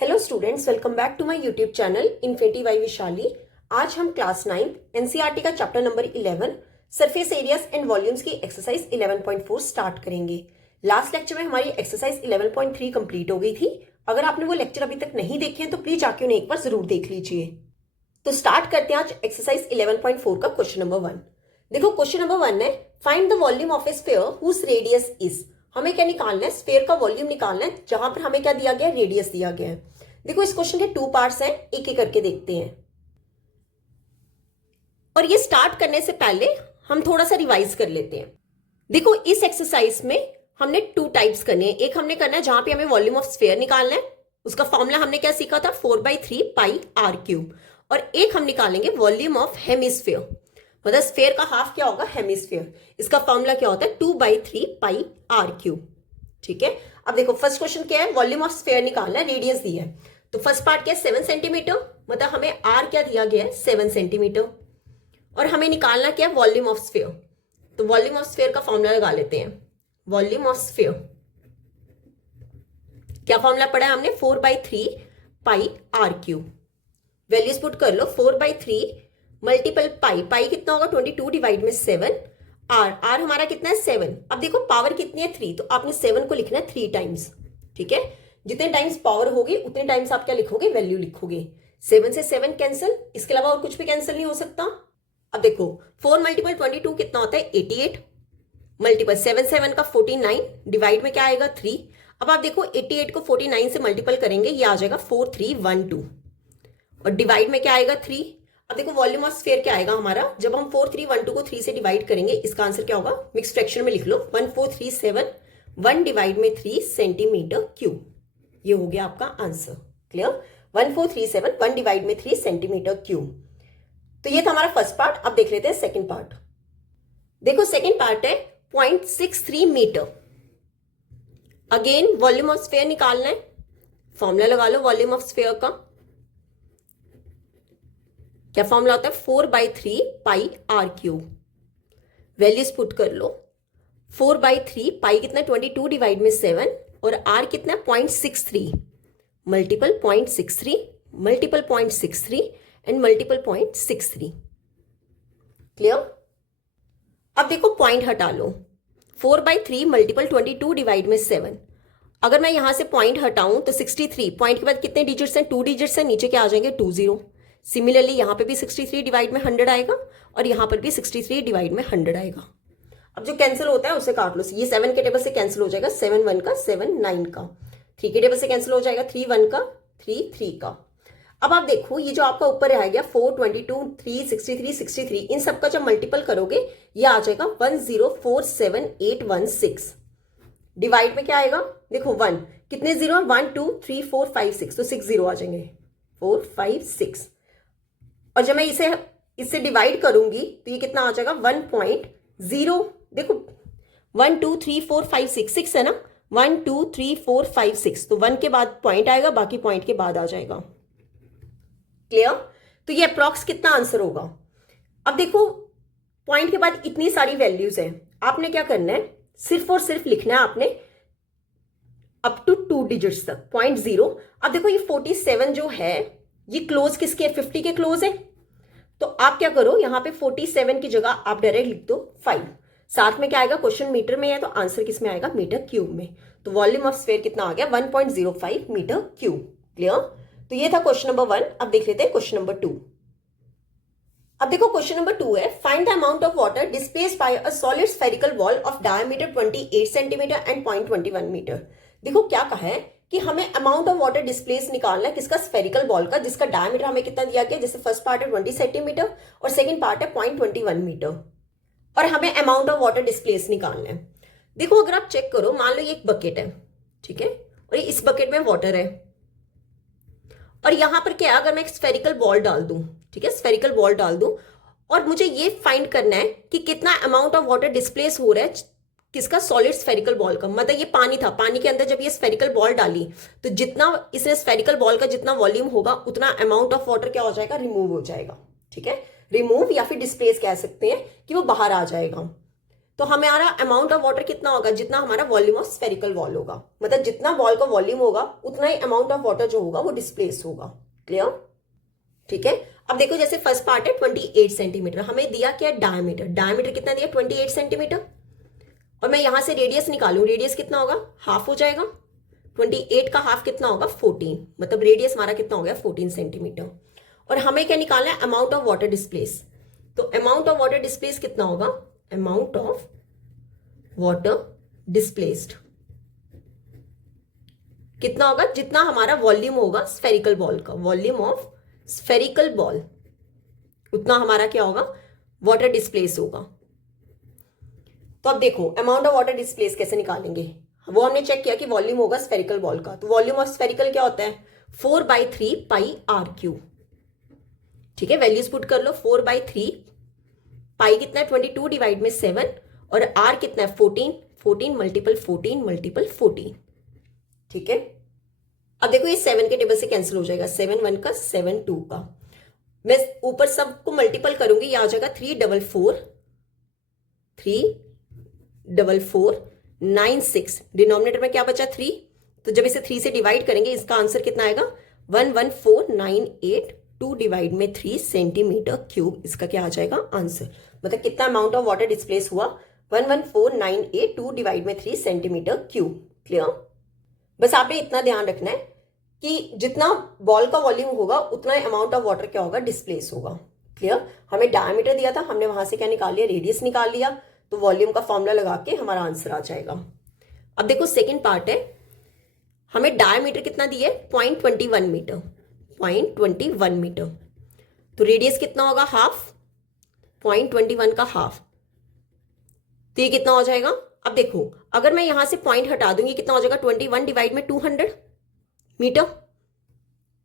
Hello students, welcome back to my YouTube channel infinity by Vishali. आज हम class 9 NCERT का chapter number 11 surface areas and volumes की exercise 11.4 start करेंगे। Last lecture में हमारी exercise 11.3 complete हो गई थी। अगर आपने वो लेक्चर अभी तक नहीं देखे हैं तो प्लीज जाके उन्हें एक बार जरूर देख लीजिए। तो स्टार्ट करते हैं आज एक्सरसाइज 11.4 का क्वेश्चन नंबर 1। देखो क्वेश्चन नंबर 1 है, find the volume of a sphere whose radius is. हमें क्या निकालना है? स्फीयर का वॉल्यूम निकालना है जहां पर हमें क्या दिया गया है? रेडियस दिया गया है। देखो इस क्वेश्चन के 2 पार्ट्स हैं, एक एक करके देखते हैं। और ये स्टार्ट करने से पहले हम थोड़ा सा रिवाइज कर लेते हैं। देखो इस एक्सरसाइज में हमने 2 टाइप्स करने हैं। एक हमने करना है जहां पे हमें वॉल्यूम ऑफ स्फीयर निकालना है, उसका फॉर्मूला हमने क्या सीखा था? 4/3 पाई आर क्यूब। और एक हम निकालेंगे वॉल्यूम ऑफ हेमिस्फीयर, मतलब स्फीयर का हाफ क्या होगा? हेमिस्फीयर। इसका फॉर्मूला क्या होता है? 2/3 पाई आर क्यूब। ठीक है, अब देखो फर्स्ट क्वेश्चन क्या है? वॉल्यूम ऑफ स्फीयर निकालना है, रेडियस दी है। तो फर्स्ट पार्ट क्या है? 7 सेंटीमीटर, मतलब हमें आर क्या दिया गया है? 7 सेंटीमीटर। और हमें निकालना क्या है? Volume of sphere. तो वॉल्यूम ऑफ स्फीयर का फॉर्मूला लगा लेते हैं। वॉल्यूम ऑफ स्फीयर क्या फॉर्मूला पढ़ा है हमने? 4/3 पाई आर क्यूब। वैल्यूज पुट कर लो। 4/3 मल्टीपल पाई, पाई कितना होगा? 22 डिवाइड में 7। आर हमारा कितना है? 7। अब देखो पावर कितनी है? 3, तो आपने 7 को लिखना है 3 टाइम्स। ठीक है, जितने टाइम्स पावर होगी उतने टाइम्स आप क्या लिखोगे? वैल्यू लिखोगे। 7 से 7 कैंसिल, इसके अलावा और कुछ भी कैंसिल नहीं हो सकता। अब देखो 4 मल्टीपल 22 कितना होता है? 88 मल्टीपल 7 का 49 डिवाइड में क्या आएगा? 3। अब आप देखो 88 को 49 से मल्टीपल करेंगे, ये आ जाएगा 4312 और डिवाइड में क्या आएगा? 3। अब देखो वॉल्यूम ऑफ स्फीयर क्या आएगा हमारा? जब हम 4312 को 3 से डिवाइड करेंगे, इसका आंसर क्या होगा? मिक्स फ्रैक्शन में लिख लो। 1437 1 डिवाइड में 3 सेंटीमीटर क्यूब। ये हो गया आपका आंसर। क्लियर? 1437 1 डिवाइड में 3 सेंटीमीटर क्यूब। तो ये था हमारा फर्स्ट पार्ट। अब देख लेते हैं सेकेंड पार्ट। देखो सेकेंड पार्ट है 0.63 metre. Again volume of sphere निकालना है, फॉर्मूला लगा लो वॉल्यूम ऑफ स्फीयर का। क्या फॉर्मूला होता है? 4/3 पाई आर क्यूब। वैल्यूज पुट कर लो। 4/3 पाई कितना? 22 डिवाइड में 7 और आर कितना? 0.63 multiple 0.63 multiple 0.63 and multiple 0.63। Clear? अब देखो पॉइंट हटा लो। 4/3 मल्टीपल 22 डिवाइड में 7। अगर मैं यहां से पॉइंट हटाऊं तो 63, पॉइंट के बाद कितने डिजिट्स हैं? 2 डिजिट्स हैं, नीचे क्या आ जाएंगे? 20। सिमिलरली यहां पे भी 63 डिवाइड में 100 आएगा और यहां पर भी 63 डिवाइड में 100 आएगा। अब जो कैंसिल होता है उसे काट लो। ये 7 के टेबल से कैंसिल हो जाएगा, 7 1 का 7 9 का। 3 के टेबल से कैंसिल हो जाएगा, 3 1 का 3 3 का। अब आप देखो ये जो आपका ऊपर रह गया 4 22 3 63 63, इन सबका जब मल्टीपल करोगे ये आ जाएगा 1047816। डिवाइड में क्या आएगा? देखो 1 कितने 0? 1 2 3 4 5 6, तो 6 0 आ जाएंगे। 4 5 6। और जब मैं इससे डिवाइड करूंगी तो ये कितना आ जाएगा? 1.0। देखो 1 2 3 4 5 6, 6 है ना? 1 2 3 4 5 6, तो 1 के बाद पॉइंट आएगा, बाकी पॉइंट के बाद आ जाएगा। क्लियर? तो ये अप्रॉक्स कितना आंसर होगा? अब देखो पॉइंट के बाद इतनी सारी वैल्यूज है, आपने क्या करना है? सिर्फ और सिर्फ लिखना है आपने अप टू 2 डिजिट्स तक 0.0। अब देखो ये 47 जो है ये क्लोज किसके है? 50 के क्लोज है। तो आप क्या करो, यहां पे 47 की जगह आप डायरेक्ट लिख दो 5। साथ में क्या आएगा? क्वेश्चन मीटर में है तो आंसर किस में आएगा? मीटर क्यूब में। तो वॉल्यूम ऑफ स्फीयर कितना आ गया? 1.05 मीटर क्यूब। क्लियर? तो ये था क्वेश्चन नंबर 1। अब देख लेते हैं क्वेश्चन नंबर 2। अब देखो क्वेश्चन नंबर 2 है, find the amount of water displaced by a solid spherical ball of diameter 28 centimetre and 0.21 metre. देखो क्या कहा है कि हमें अमाउंट ऑफ वाटर डिस्प्लेस निकालना है किसका? स्फेरिकल बॉल का, जिसका डायमीटर हमें कितना दिया गया? जैसे फर्स्ट पार्ट है 20 सेंटीमीटर और सेकंड पार्ट है 0.21 मीटर, और हमें अमाउंट ऑफ वाटर डिस्प्लेस निकालना है। देखो अगर आप चेक करो, मान लो ये एक बकेट है, ठीक है, और इस बकेट में वाटर है और यहां पर क्या, अगर मैं एक स्फेरिकल बॉल डाल दूं, ठीक है, स्फेरिकल बॉल डाल दूं और मुझे ये फाइंड करना है कि कितना अमाउंट ऑफ वाटर डिस्प्लेस हो रहा है किसका? सॉलिड स्फेरिकल बॉल का। मतलब ये पानी था, पानी के अंदर जब ये स्फेरिकल बॉल डाली तो जितना इसने स्फेरिकल बॉल का जितना वॉल्यूम होगा उतना अमाउंट ऑफ वाटर क्या हो जाएगा? रिमूव हो जाएगा। ठीक है, रिमूव या फिर डिस्प्लेस कह सकते हैं कि वो बाहर आ जाएगा। तो हमारा अमाउंट ऑफ वाटर कितना होगा, जितना हमारा वॉल्यूम ऑफ स्फेरिकल बॉल होगा, मतलब जितना बॉल का वॉल्यूम होगा उतना ही अमाउंट ऑफ वाटर जो होगा वो डिस्प्लेस होगा। क्लियर? ठीक है। अब देखो जैसे फर्स्ट पार्ट है 28 सेंटीमीटर, हमें दिया क्या डायमीटर, डायमीटर कितना दिया 28 सेंटीमीटर, और मैं यहां से रेडियस निकालूं, रेडियस कितना होगा हाफ हो जाएगा, 28 का हाफ कितना होगा 14, मतलब रेडियस हमारा कितना हो गया 14 सेंटीमीटर। और हमें क्या निकालना है अमाउंट ऑफ वाटर डिस्प्लेस, तो अमाउंट ऑफ वाटर डिस्प्लेस कितना होगा, अमाउंट ऑफ वाटर डिस्प्लेस्ड कितना होगा, जितना हमारा वॉल्यूम होगा स्फेरिकल बॉल का, वॉल्यूम ऑफ स्फेरिकल बॉल उतना हमारा क्या होगा वाटर डिस्प्लेस होगा। तो अब देखो अमाउंट ऑफ वाटर डिस्प्लेस कैसे निकालेंगे, वो हमने चेक किया कि वॉल्यूम होगा स्फेरिकल बॉल का, तो वॉल्यूम ऑफ स्फेरिकल क्या होता है 4/3 पाई आर क्यू। ठीक है, वैल्यूज पुट कर लो, 4/3 पाई कितना है 22 डिवाइड में 7 और आर कितना है 14, 14 मल्टीपल 14 मल्टीपल 14। ठीक है, अब देखो ये 7 के टेबल से कैंसिल हो जाएगा, 7 1 का 7 2 का, मैं ऊपर सबको मल्टीपल करूंगी, यह आ जाएगा 344 96, डिनोमिनेटर में क्या बचा 3, तो जब इसे 3 से डिवाइड करेंगे इसका आंसर कितना आएगा 11498 2 डिवाइड में 3 सेंटीमीटर क्यूब, इसका क्या आ जाएगा आंसर, मतलब कितना अमाउंट ऑफ वाटर डिस्प्लेस हुआ 11498 2 डिवाइड में 3 सेंटीमीटर क्यूब। क्लियर? बस आपने इतना ध्यान रखना है कि जितना बॉल का वॉल्यूम होगा उतना अमाउंट ऑफ वाटर क्या होगा डिस्प्लेस होगा। क्लियर? हमें डायमीटर दिया था, हमने वहां से क्या निकाल लिया रेडियस निकाल लिया, तो वॉल्यूम का फॉर्मूला लगा के हमारा आंसर आ जाएगा। अब देखो सेकंड पार्ट है, हमें डायमीटर कितना दिया है 0.21 मीटर, 0.21 मीटर, तो रेडियस कितना होगा हाफ, 0.21 का हाफ, तो ये कितना हो जाएगा। अब देखो अगर मैं यहां से पॉइंट हटा दूंगी कितना हो जाएगा 21 डिवाइड में 200 मीटर।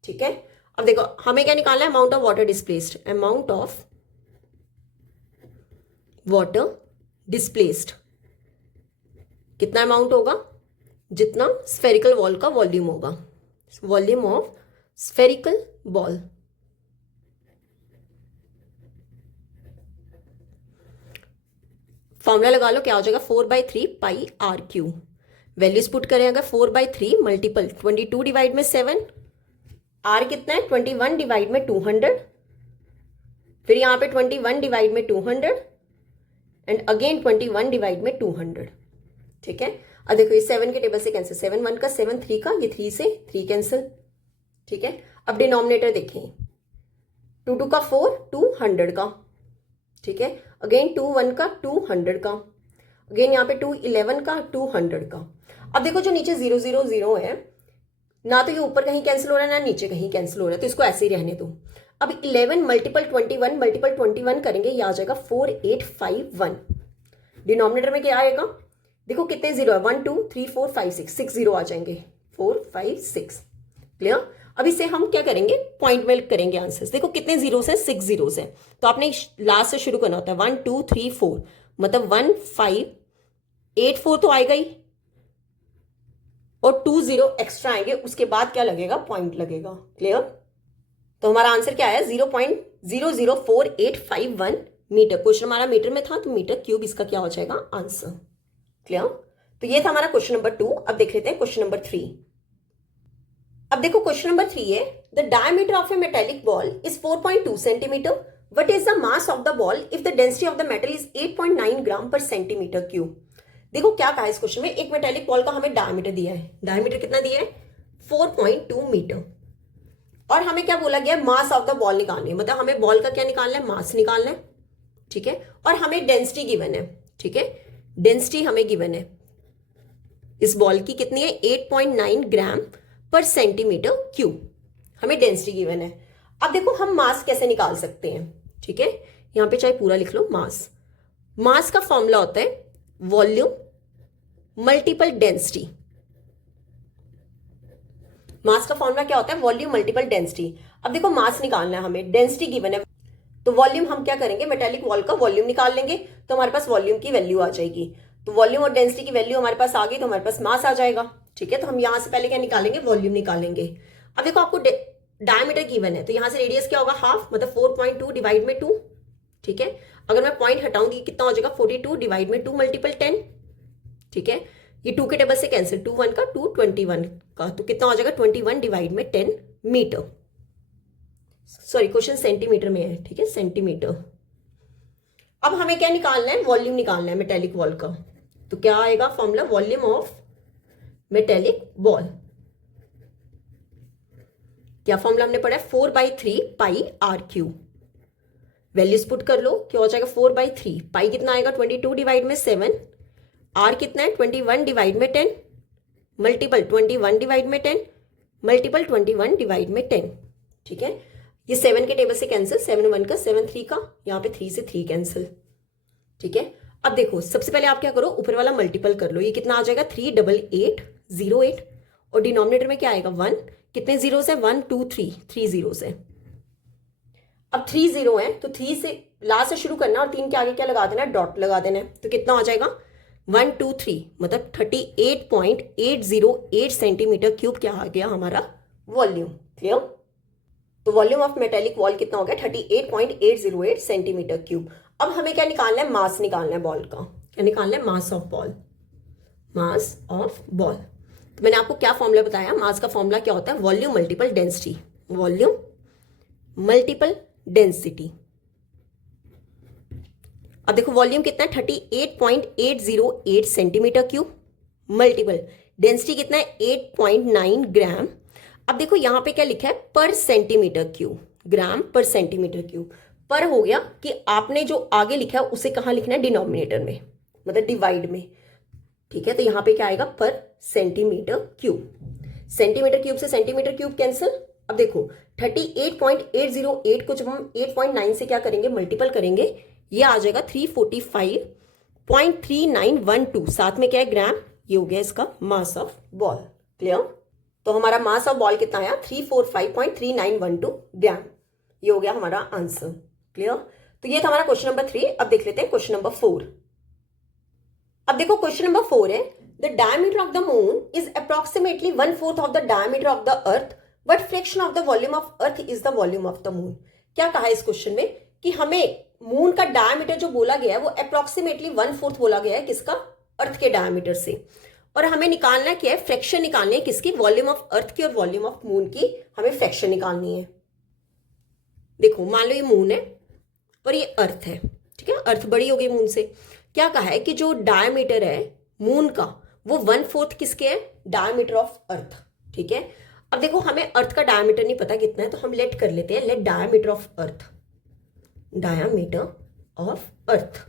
ठीक है, अब देखो हमें क्या निकालना है amount of water displaced, amount of water displaced कितना अमाउंट होगा, जितना स्फेरिकल बॉल का वॉल्यूम होगा, volume of spherical ball. Formula लगा लो, क्या हो जाएगा 4/3 पाई आर क्यू, वैल्यूज पुट करें अगर 4/3 मल्टीपल 22 डिवाइड में 7, आर कितना है 21 डिवाइड में 200, फिर यहां पे 21 डिवाइड में 200 एंड अगेन 21 डिवाइड में 200। ठीक है, अब देखो ये 7 के टेबल से कैंसिल, 7 1 का 7 3 का, ये 3 से 3 कैंसिल। ठीक है, अब डिनोमिनेटर देखें, 2 2 का 4 200 का, ठीक है, अगेन 2 1 का 200 का, अगेन यहाँ पे 2 11 का 200 का। अब देखो जो नीचे 0 0 0 है, ना तो ये ऊपर कहीं कैंसिल हो रहा है ना नीचे कहीं कैंसिल हो रहा है, तो इसको ऐसे ही रहने दो। अब 11 मल्टीपल 21 करेंगे, ये आ जाएगा 4851। डिनोमिनेटर में क्या आएगा, देखो कितने जीरो है 1 2 3 4 5 6, 6 जीरो आ जाएंगे 4 5 6। क्लियर? अब इसे हम क्या करेंगे पॉइंट में करेंगे आंसर्स, देखो कितने जीरोस हैं 6 जीरोस हैं, तो आपने लास्ट से शुरू करना होता है 1 2 3 4, मतलब 1 5 8 4 तो आएगा ही, और 2 0 एक्स्ट्रा आएंगे, उसके बाद क्या लगेगा पॉइंट लगेगा। क्लियर? तो हमारा आंसर क्या है 0.004851 मीटर, क्वेश्चन हमारा मीटर में था तो मीटर क्यूब इसका क्या हो जाएगा आंसर। क्लियर? तो ये था हमारा क्वेश्चन नंबर 2। अब देख लेते हैं क्वेश्चन नंबर 3। अब देखो क्वेश्चन नंबर 3 है, the diameter of A metallic ball is 4.2 centimetre, what is the mass of the ball if the density of the metal is 8.9 ग्राम पर सेंटीमीटर क्यूब। देखो क्या कहा है इस क्वेश्चन में, एक मेटेलिक बॉल का हमें डायमीटर दिया है, डायमीटर कितना दिया है 4.2 मीटर, और हमें क्या बोला गया मास ऑफ द बॉल निकालनी है, मतलब हमें बॉल का क्या निकालना है मास निकालना है। ठीक है, और हमें डेंसिटी गिवन है। ठीक है, डेंसिटी हमें गिवन है इस बॉल की कितनी है 8.9 ग्राम पर सेंटीमीटर क्यूब, हमें डेंसिटी गिवन है। अब देखो हम मास कैसे निकाल सकते हैं। ठीक है, यहां पे चाहे पूरा लिख लो मास, मास का फॉर्मूला होता है वॉल्यूम मल्टीपल डेंसिटी। मास का फॉर्मूला क्या होता है वॉल्यूम मल्टीपल डेंसिटी। अब देखो मास निकालना है हमें, डेंसिटी गिवन है, तो वॉल्यूम हम क्या करेंगे मेटेलिक बॉल का वॉल्यूम निकाल लेंगे, तो हमारे पास वॉल्यूम की वैल्यू आ जाएगी, तो वॉल्यूम और डेंसिटी की वैल्यू हमारे पास आ गई तो हमारे पास मास आ जाएगा। ठीक है, तो हम यहां से पहले क्या निकालेंगे वॉल्यूम निकालेंगे। अब देखो आपको डायमीटर गिवन है, तो यहां से रेडियस क्या होगा हाफ, मतलब 4.2 डिवाइड में 2, ठीक है। अगर मैं पॉइंट हटाऊंगी कितना हो जाएगा 42 डिवाइड में 2 मल्टीपल 10, ठीक है। ये 2 के टेबल से कैंसिल, 2 1 का 2 21 का, तो कितना हो जाएगा 21 डिवाइड में 10 मीटर, सॉरी क्वेश्चन सेंटीमीटर में है, ठीक है, सेंटीमीटर। अब हमें क्या निकालना है, वॉल्यूम निकालना है मेटेलिक बॉल का। तो क्या आएगा formula, volume of metallic ball. क्या फॉर्मूला हमने पढ़ा है, 4/3 पाई आर क्यूब। वैल्यूज पुट कर लो, क्या हो जाएगा 4/3, पाई कितना आएगा 22 डिवाइड में 7, आर कितना है 21 डिवाइड में 10, मल्टीपल 21 डिवाइड में 10, मल्टीपल 21 डिवाइड में 10, ठीक है। ये 7 के टेबल से कैंसिल, 7 1 का 7 3 का, यहाँ पे 3 से 3 कैंसिल, ठीक है। अब देखो सबसे पहले आप क्या करो, ऊपर वाला मल्टीपल कर लो, ये कितना आ जाएगा 38808, और डिनोमिनेटर में क्या आएगा 1, कितने जीरोस है 1 2 3, 3 जीरोस है। अब 3 जीरो है तो 3 से लास्ट से शुरू करना और 3 के आगे क्या लगा देना है, डॉट लगा देना है। तो कितना हो जाएगा 1 2 3, मतलब 38.808 सेंटीमीटर क्यूब क्या आ गया हमारा वॉल्यूम। क्लियर। तो वॉल्यूम ऑफ मेटेलिक बॉल कितना हो गया 38.808 सेंटीमीटर क्यूब। अब हमें क्या निकालना है, मास निकालना है बॉल का। क्या निकालना है, mass of ball, mass of ball. तो मैंने आपको क्या फॉर्मूला बताया, मास का फॉर्मूला क्या होता है, volume multiple density, volume multiple density. अब देखो वॉल्यूम कितना है 38.808 सेंटीमीटर क्यूब, मल्टीपल डेंसिटी कितना है 8.9 ग्राम। अब देखो यहां पे क्या लिखा है, पर सेंटीमीटर क्यूब, ग्राम पर सेंटीमीटर क्यूब। पर हो गया कि आपने जो आगे लिखा है उसे कहां लिखना है, डिनोमिनेटर में, मतलब डिवाइड में, ठीक है। तो यहां पे क्या आएगा, पर सेंटीमीटर क्यूब। सेंटीमीटर क्यूब से सेंटीमीटर क्यूब कैंसिल। अब देखो 38.808 को जब हम 8.9 से क्या करेंगे, मल्टीपल करेंगे, ये आ जाएगा 345.3912, साथ में क्या है ग्राम, ये हो गया इसका मास ऑफ बॉल। क्लियर। तो हमारा मास ऑफ बॉल कितना आया 345.3912 ग्राम, ये हो गया हमारा आंसर। क्लियर। तो ये था हमारा क्वेश्चन नंबर 3। अब देख लेते हैं क्वेश्चन नंबर 4। अब देखो क्वेश्चन नंबर 4 है, the diameter of the moon is approximately 1/4 of the diameter of the earth, but fraction of the volume of earth is the volume of the moon. क्या कहा है इस क्वेश्चन में कि हमें मून का डायमीटर जो बोला गया है वो अप्रोक्सीमेटली 1/4 बोला गया है किसका, अर्थ के डायमीटर से, और हमें निकालना क्या है, फ्रैक्शन निकालनी है किसकी, वॉल्यूम ऑफ अर्थ की और वॉल्यूम ऑफ मून की हमें फ्रैक्शन निकालनी है। देखो मान लो ये मून है और ये अर्थ है, ठीक है, अर्थ बड़ी हो गई मून से। क्या कहा है कि जो डायमीटर है मून का वो 1/4 किसके है, डायमीटर ऑफ अर्थ, ठीक है। अब देखो हमें अर्थ का डायमीटर नहीं पता कितना है, तो हम लेट कर लेते हैं, let diameter of earth, diameter of earth,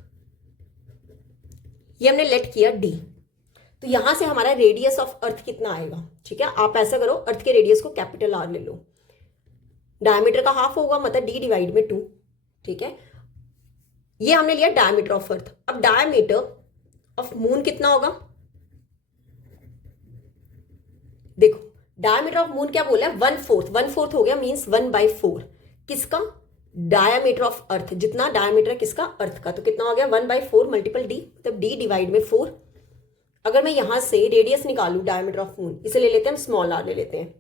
ये हमने लेट किया d। तो यहां से हमारा रेडियस ऑफ अर्थ कितना आएगा, ठीक है। आप ऐसा करो, अर्थ के रेडियस को कैपिटल R ले लो, डायमीटर का हाफ होगा, मतलब d डिवाइड में 2, ठीक है। ये हमने लिया डायमीटर ऑफ अर्थ। अब डायमीटर ऑफ मून कितना होगा, देखो डायमीटर ऑफ मून क्या बोला है 1/4, 1/4 हो गया मींस 1/4 किसका, डायमीटर ऑफ अर्थ, जितना डायमीटर किसका, अर्थ का। तो कितना हो गया 1/4 मल्टीपल d, मतलब d डिवाइड में 4। अगर मैं यहां से रेडियस निकालू डायमीटर ऑफ मून, इसे ले लेते हैं हम, स्मॉल r ले लेते हैं,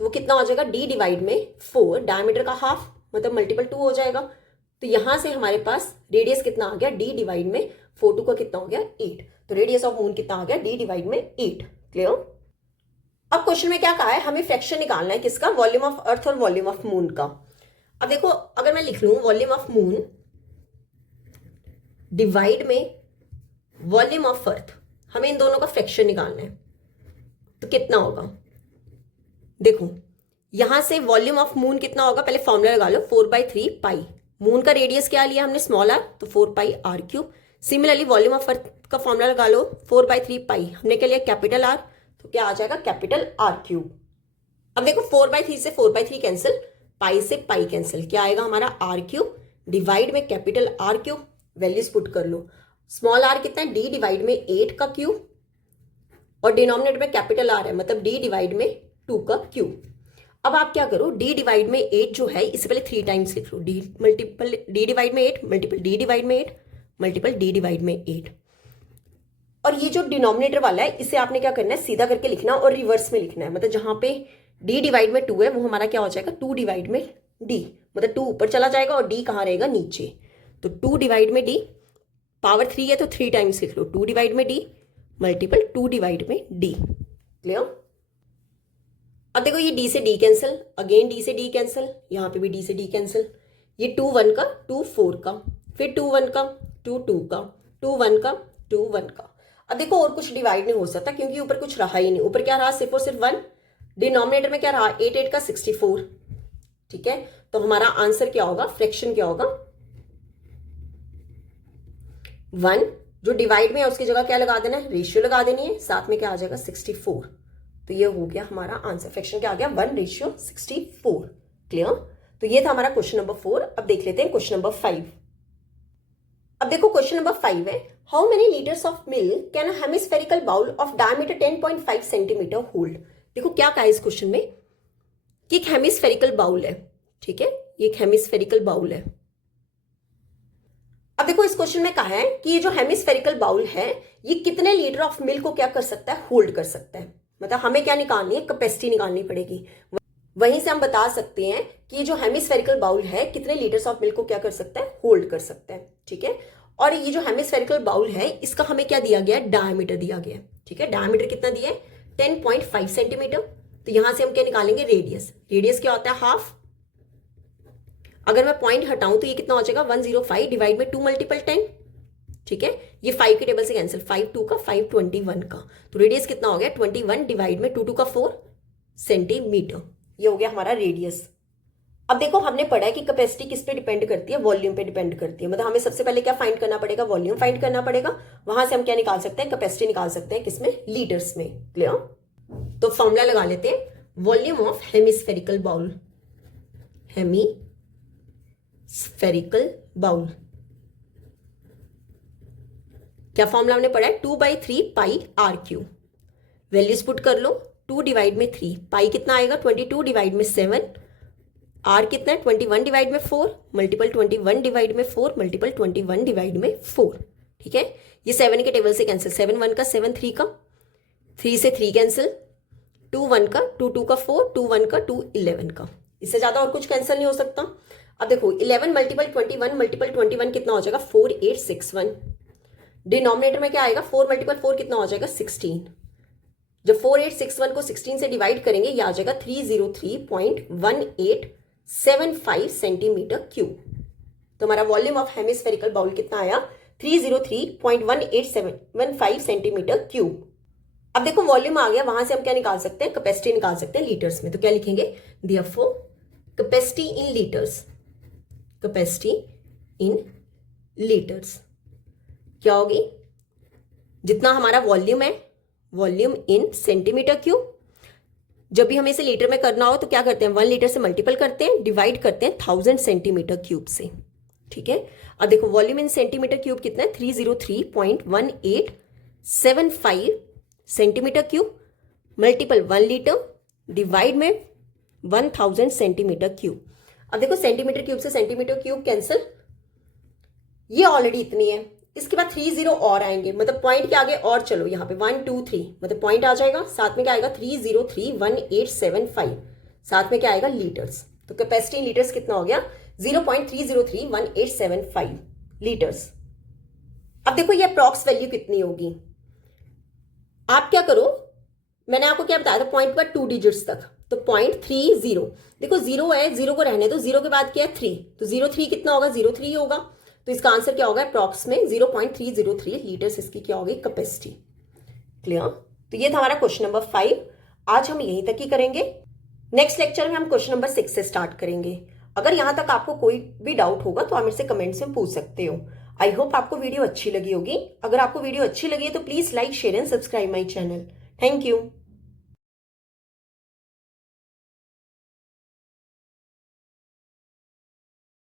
तो वो कितना हो जाएगा d डिवाइड में 4, डायमीटर का हाफ मतलब मल्टीपल 2 हो जाएगा। तो यहां से हमारे पास रेडियस कितना आ गया, d डिवाइड में 4, 2 का कितना हो गया 8। तो रेडियस ऑफ मून कितना आ गया, d डिवाइड में 8। क्लियर। अब क्वेश्चन में क्या कहा है, हमें फ्रैक्शन निकालना है किसका, वॉल्यूम ऑफ अर्थ और वॉल्यूम ऑफ मून का। अब देखो अगर मैं लिख लूं वॉल्यूम ऑफ मून डिवाइड में वॉल्यूम ऑफ अर्थ, हमें इन दोनों का फ्रैक्शन निकालना है, तो कितना होगा, देखो यहां से वॉल्यूम ऑफ मून कितना होगा, पहले फॉर्मूला लगा लो 4/3 पाई, मून का रेडियस क्या लिया हमने स्मॉल r, तो 4πr3। Similarly volume of earth का फॉर्मूला लगा लो 4/3 पाई, हमने क्या लिया कैपिटल R, तो क्या आ जाएगा कैपिटल R3। अब देखो 4/3 से 4/3 कैंसिल, पाई से पाई कैंसिल, क्या आएगा हमारा R3 डिवाइड में कैपिटल R3। वैल्यूज पुट कर लो, स्मॉल r कितना है d डिवाइड में 8 का क्यूब, और डिनोमिनेटर में कैपिटल R है, मतलब d डिवाइड में 2 का क्यूब। अब आप क्या करो, d डिवाइड में 8 जो है इसे पहले 3 टाइम्स लिख लो, d मल्टीपल d डिवाइड में 8 मल्टीपल d डिवाइड में 8 मल्टीपल d डिवाइड में 8। और ये जो डिनोमिनेटर वाला है इसे आपने क्या करना है, सीधा करके लिखना और रिवर्स में लिखना है, मतलब जहां पे d डिवाइड में 2 है वो हमारा क्या हो जाएगा 2 डिवाइड में d, मतलब 2 ऊपर चला जाएगा और d कहाँ रहेगा नीचे। तो 2 डिवाइड में डी, पावर 3 है तो 3 टाइम्स लिख लो, 2 डिवाइड में डी मल्टीपल 2 डिवाइड में डी। क्लियर? अब देखो ये डी से डी कैंसिल, अगेन डी से डी कैंसिल, यहाँ पे भी डी से डी कैंसिल, ये 2 1 का 2 4 का, फिर 2 1 का 2 2 का, 2 1 का 2 1 का। अब देखो और कुछ डिवाइड नहीं हो सकता क्योंकि ऊपर कुछ रहा ही नहीं, ऊपर क्या रहा सिर्फ और सिर्फ 1, डिनोमिनेटर में क्या रहा 8 8 का 64। ठीक है, तो हमारा आंसर क्या होगा, फ्रैक्शन क्या होगा 1, जो डिवाइड में है उसकी जगह क्या लगा देना है, रेशियो लगा देनी है, साथ में क्या आ जाएगा 64। तो ये हो गया हमारा आंसर, फ्रैक्शन क्या आ गया 1:64। क्लियर? तो ये था हमारा क्वेश्चन नंबर 4। अब देख लेते हैं क्वेश्चन नंबर 5। अब देखो क्वेश्चन नंबर 5 है, how many litres of milk can a hemispherical bowl of diameter 10.5 centimetre hold. देखो क्या कहा है इस क्वेश्चन में कि एक हेमिस्फेरिकल बाउल है। ठीक है, ये एक हेमिस्फेरिकल बाउल है। अब देखो इस क्वेश्चन में कहा है कि ये जो हेमिस्फेरिकल बाउल है ये कितने लीटर ऑफ मिल्क को क्या कर सकता है, होल्ड कर सकता है। मतलब हमें क्या निकालनी है, कैपेसिटी निकालनी पड़ेगी। वहीं से हम बता सकते हैं कि ये जो हेमिस्फेरिकल बाउल है कितने लीटर्स ऑफ मिल्क को क्या कर सकता है, होल्ड कर सकता है। ठीक है, और ये जो हेमिस्फेरिकल बाउल है इसका हमें क्या दिया गया है, डायमीटर दिया गया है। ठीक है, डायमीटर कितना दिया है 10.5 सेंटीमीटर। तो यहां से हम क्या निकालेंगे, रेडियस। रेडियस क्या होता है, हाफ। अगर मैं पॉइंट हटाऊं तो ये कितना हो जाएगा 105 डिवाइड में 2 मल्टीपल 10। ठीक है, ये 5 के टेबल से कैंसिल, 5 2 का 5 21 का, तो रेडियस कितना हो गया 21 डिवाइड में 2 2 का 4 सेंटीमीटर। ये हो गया हमारा रेडियस। अब देखो हमने पढ़ा है कि कैपेसिटी किस पे डिपेंड करती है, वॉल्यूम पे डिपेंड करती है। मतलब हमें सबसे पहले क्या फाइंड करना पड़ेगा, वॉल्यूम फाइंड करना पड़ेगा। वहां से हम क्या निकाल सकते हैं, कैपेसिटी निकाल सकते हैं, किसमें, लीटर्स में। क्लियर? तो फॉर्मूला लगा लेते हैं, volume of hemispherical bowl, hemispherical bowl. क्या फॉर्मूला हमने पढ़ा है, 2/3 pi r cube. Values put कर लो, 2 डिवाइड में 3, पाई कितना आएगा 22 डिवाइड में 7, आर कितना है 21 डिवाइड में 4 मल्टीपल 21 डिवाइड में 4 मल्टीपल 21 डिवाइड में 4। ठीक है, ये 7 के टेबल से कैंसिल, 7 1 का 7 3 का, 3 से 3 कैंसिल, 2 1 का 2 2 का 4, 2 1 का 2 11 का। इससे ज्यादा और कुछ कैंसिल नहीं हो सकता। अब देखो 11 मल्टीपल 21 मल्टीपल 21 कितना हो जाएगा 4861। डिनोमिनेटर में क्या आएगा, 4 मल्टीपल 4 कितना हो जाएगा 16। जब 4861 को 16 से डिवाइड करेंगे ये आ जाएगा 303.1875 सेंटीमीटर क्यूब। तो हमारा वॉल्यूम ऑफ हेमिस्फेरिकल बाउल कितना आया 303.1875 सेंटीमीटर क्यूब। अब देखो वॉल्यूम आ गया, वहां से हम क्या निकाल सकते हैं, कैपेसिटी निकाल सकते हैं लीटर्स में। तो क्या लिखेंगे, therefore capacity in litres, capacity in litres क्या होगी, जितना हमारा वॉल्यूम है, वॉल्यूम इन सेंटीमीटर क्यूब। जब भी हमें इसे लीटर में करना हो तो क्या करते हैं, 1 लीटर से मल्टीपल करते हैं, डिवाइड करते हैं 1000 सेंटीमीटर क्यूब से। ठीक है, अब देखो वॉल्यूम इन सेंटीमीटर क्यूब कितना है 303.1875 centimetre cube multiple 1 litre divide में 1000 सेंटीमीटर क्यूब। अब देखो सेंटीमीटर क्यूब से सेंटीमीटर क्यूब कैंसिल, ये ऑलरेडी इतनी है, इसके बाद 30 और आएंगे, मतलब पॉइंट के आगे और चलो, यहाँ पे 1 2 3 मतलब पॉइंट आ जाएगा, साथ में क्या आएगा 3031875, साथ में क्या आएगा लीटर्स। तो कैपेसिटी इन लीटर्स कितना हो गया 0.3031875 लीटर्स। अब देखो ये अप्रॉक्स वैल्यू कितनी होगी, आप क्या करो, मैंने आपको क्या बताया था पॉइंट पर 2 डिजिट्स तक, तो 0.30 देखो 0 है, 0 को रहने दो, 0 के बाद क्या है 3, तो 03 कितना होगा 03 होगा। तो इसका आंसर क्या होगा अप्रॉक्स में 0.303 लीटर्स इसकी क्या होगी कैपेसिटी। क्लियर? तो ये था हमारा क्वेश्चन नंबर 5। आज हम यहीं तक ही करेंगे, नेक्स्ट लेक्चर में हम क्वेश्चन नंबर 6 से स्टार्ट करेंगे। अगर यहां तक आपको कोई भी डाउट होगा तो आप मेरे से कमेंट्स में पूछ सकते हो। आई होप आपको वीडियो अच्छी लगी होगी। अगर आपको वीडियो अच्छी लगी है तो please like share and subscribe my channel. Thank you.